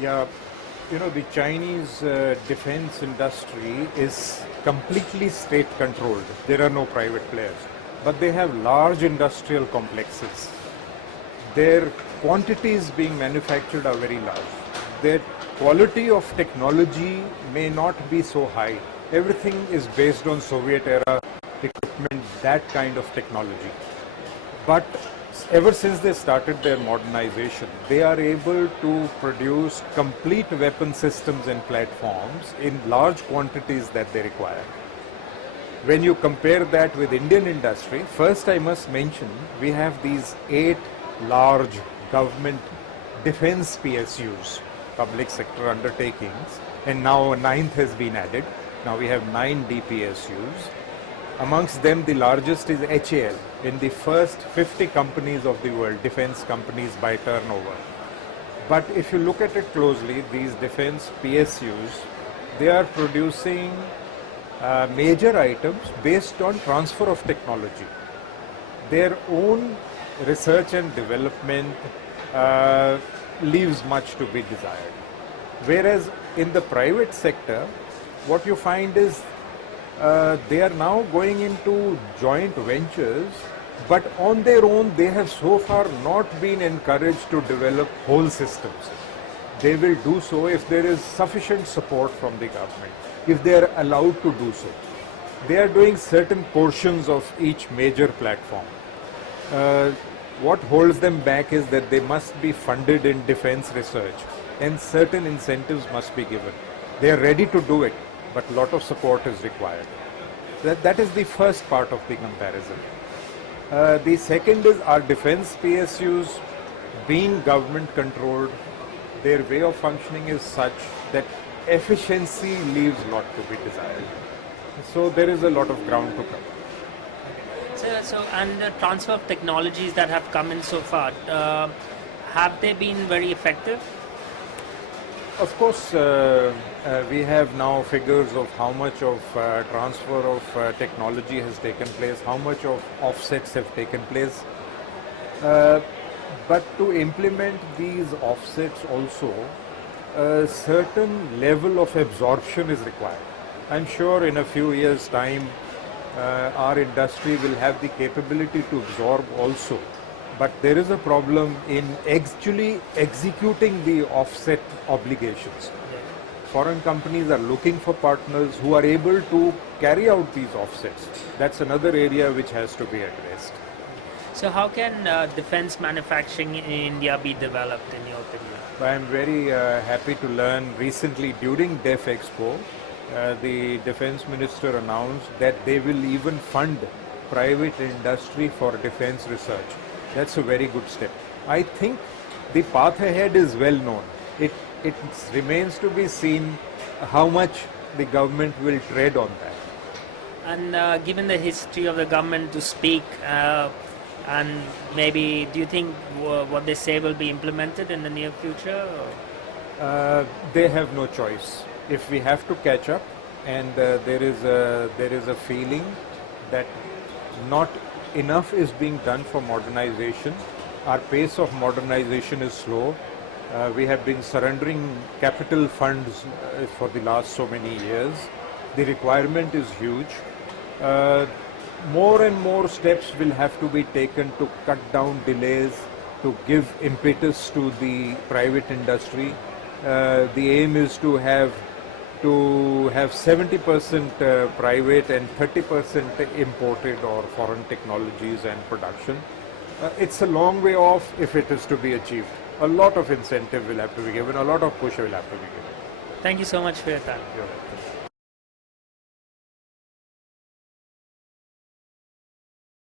Yeah, the Chinese defense industry is completely state controlled. There are no private players, but they have large industrial complexes. Their quantities being manufactured are very large. Their quality of technology may not be so high. Everything is based on Soviet era equipment, that kind of technology. But ever since they started their modernization, they are able to produce complete weapon systems and platforms in large quantities that they require. When you compare that with Indian industry, first I must mention we have these 8 large government defense PSUs, public sector undertakings, and now a 9th has been added. Now we have 9 DPSUs. Amongst them, the largest is HAL, in the first 50 companies of the world, defense companies by turnover. But if you look at it closely, these defense PSUs, they are producing major items based on transfer of technology. Their own research and development leaves much to be desired. Whereas in the private sector, what you find is they are now going into joint ventures, but on their own they have so far not been encouraged to develop whole systems. They will do so if there is sufficient support from the government, if they are allowed to do so. They are doing certain portions of each major platform. What holds them back is that they must be funded in defense research and certain incentives must be given. They are ready to do it, but a lot of support is required. That is the first part of the comparison. The second is our defense PSUs being government controlled, their way of functioning is such that efficiency leaves a lot to be desired. So there is a lot of ground to cover. And the transfer of technologies that have come in so far, have they been very effective? Of course, we have now figures of how much of transfer of technology has taken place, how much of offsets have taken place. But to implement these offsets also, a certain level of absorption is required. I'm sure in a few years' time, our industry will have the capability to absorb also. But there is a problem in actually executing the offset obligations. Foreign companies are looking for partners who are able to carry out these offsets. That's another area which has to be addressed. So how can defense manufacturing in India be developed in your opinion? I am very happy to learn recently during DEF Expo, the defense minister announced that they will even fund private industry for defense research. That's a very good step. I think the path ahead is well known. It remains to be seen how much the government will tread on that. And given the history of the government to speak, and maybe do you think what they say will be implemented in the near future? They have no choice. If we have to catch up, and there is a feeling that not enough is being done for modernization. Our pace of modernization is slow. We have been surrendering capital funds for the last so many years. The requirement is huge. More and more steps will have to be taken to cut down delays, to give impetus to the private industry. The aim is to have 70% private and 30% imported or foreign technologies and production. It's a long way off if it is to be achieved. A lot of incentive will have to be given, a lot of push will have to be given. Thank you so much for your time.